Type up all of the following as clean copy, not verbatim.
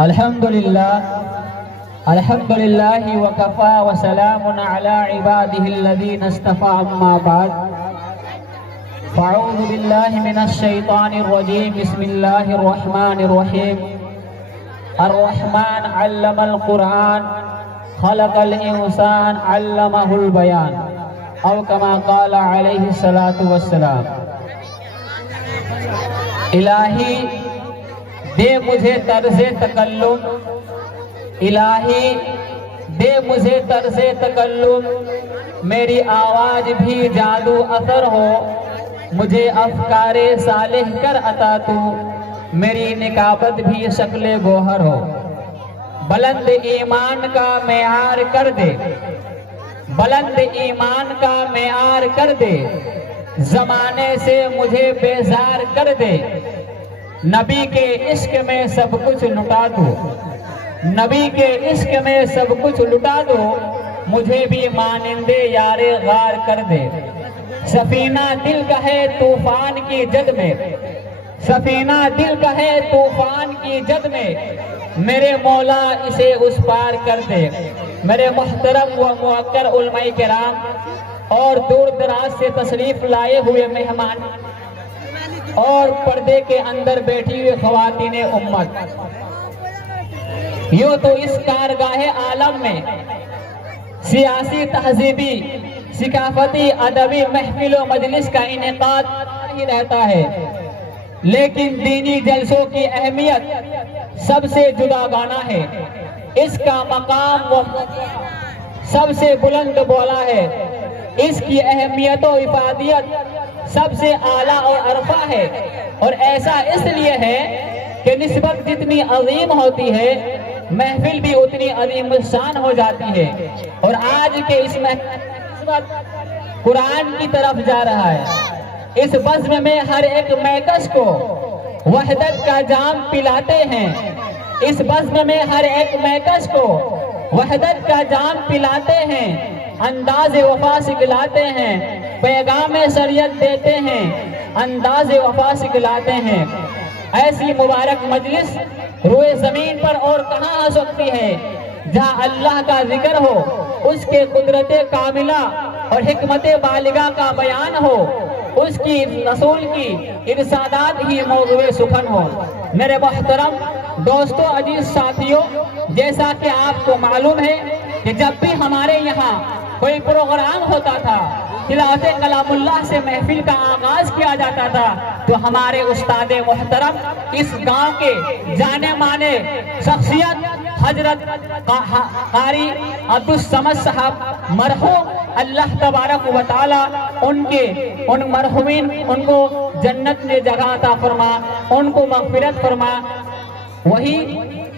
الحمدللہ وکفا وسلام علی عبادہ الذین اصطفى اما بعد فاعوذ باللہ من الشیطان الرجیم بسم اللہ الرحمن الرحیم الرحمن علم القرآن خلق الانسان علمہ البیان او کما قال علیہ السلام. الہی دے مجھے طرز تکلم، الہی دے مجھے طرز تکلم، میری آواز بھی جادو اثر ہو، مجھے افکار صالح کر عطا تو، میری نکابت بھی شکل گوہر ہو. بلند ایمان کا معیار کر دے، بلند ایمان کا معیار کر دے، زمانے سے مجھے بیزار کر دے. نبی کے عشق میں سب کچھ لٹا دو، نبی کے عشق میں سب کچھ لٹا دو، مجھے بھی مانند یار غار کر دے. سفینہ دل کا ہے طوفان کی جد میں، سفینہ دل کا ہے طوفان کی جد میں، میرے مولا اسے اس پار کر دے. میرے محترم و موقر علماء کرام اور دور دراز سے تشریف لائے ہوئے مہمان اور پردے کے اندر بیٹھی ہوئی خواتین امت، یوں تو اس کارگاہ عالم میں سیاسی، تہذیبی، ثقافتی، ادبی محفل و مجلس کا انعقاد ہی رہتا ہے، لیکن دینی جلسوں کی اہمیت سب سے جداگانہ ہے. اس کا مقام سب سے بلند بولا ہے، اس کی اہمیت و افادیت سب سے اعلیٰ اور عرفہ ہے. اور ایسا اس لیے ہے کہ نسبت جتنی عظیم ہوتی ہے محفل بھی اتنی عظیم شان ہو جاتی ہے. اور آج کے اس محفل قرآن کی طرف جا رہا ہے. اس بزم میں ہر ایک میکس کو وحدت کا جام پلاتے ہیں، اس بزم میں ہر ایک میکس کو وحدت کا جام پلاتے ہیں، انداز وفا سکھلاتے ہیں، پیغام شریعت دیتے ہیں، انداز وفا سکھلاتے ہیں. ایسی مبارک مجلس روئے زمین پر اور کہاں آ سکتی ہے جہاں اللہ کا ذکر ہو، اس کے قدرت کاملہ اور حکمت بالغہ کا بیان ہو، اس کی رسول کی ارشادات ہی موضوع سخن ہو. میرے محترم دوستو، عزیز ساتھیوں، جیسا کہ آپ کو معلوم ہے کہ جب بھی ہمارے یہاں کوئی پروگرام ہوتا تھا، تلاوت کلام اللہ سے محفل کا آغاز کیا جاتا تھا، تو ہمارے استاد محترم، اس گاؤں کے جانے مانے شخصیت حضرت قاری عبدالصمد صاحب مرحوم، اللہ تبارک و تعالی ان مرحومین ان کو جنت میں جگہ عطا فرما، ان کو مغفرت فرما. وہی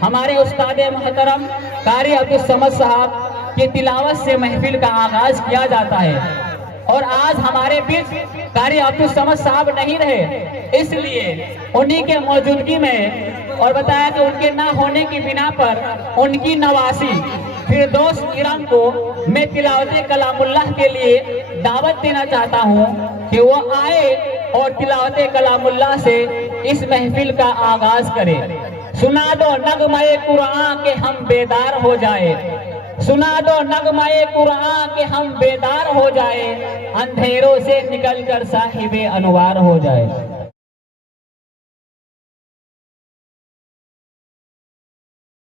ہمارے استاد محترم قاری عبدالصمد صاحب کی تلاوت سے محفل کا آغاز کیا جاتا ہے. اور آج ہمارے بیچ قاری عبدالصمد صاحب نہیں رہے، اس لیے انہی کے موجودگی میں اور بتایا کہ ان کے نہ ہونے کی بنا پر ان کی نواسی فردوس ارم کو میں تلاوت کلام اللہ کے لیے دعوت دینا چاہتا ہوں کہ وہ آئے اور تلاوت کلام اللہ سے اس محفل کا آغاز کرے. سنا دو نغمہ قرآن کہ ہم بیدار ہو جائے، سنا دو نغمہ قرآن کہ ہم بیدار ہو جائے، اندھیروں سے نکل کر صاحب انوار ہو جائے.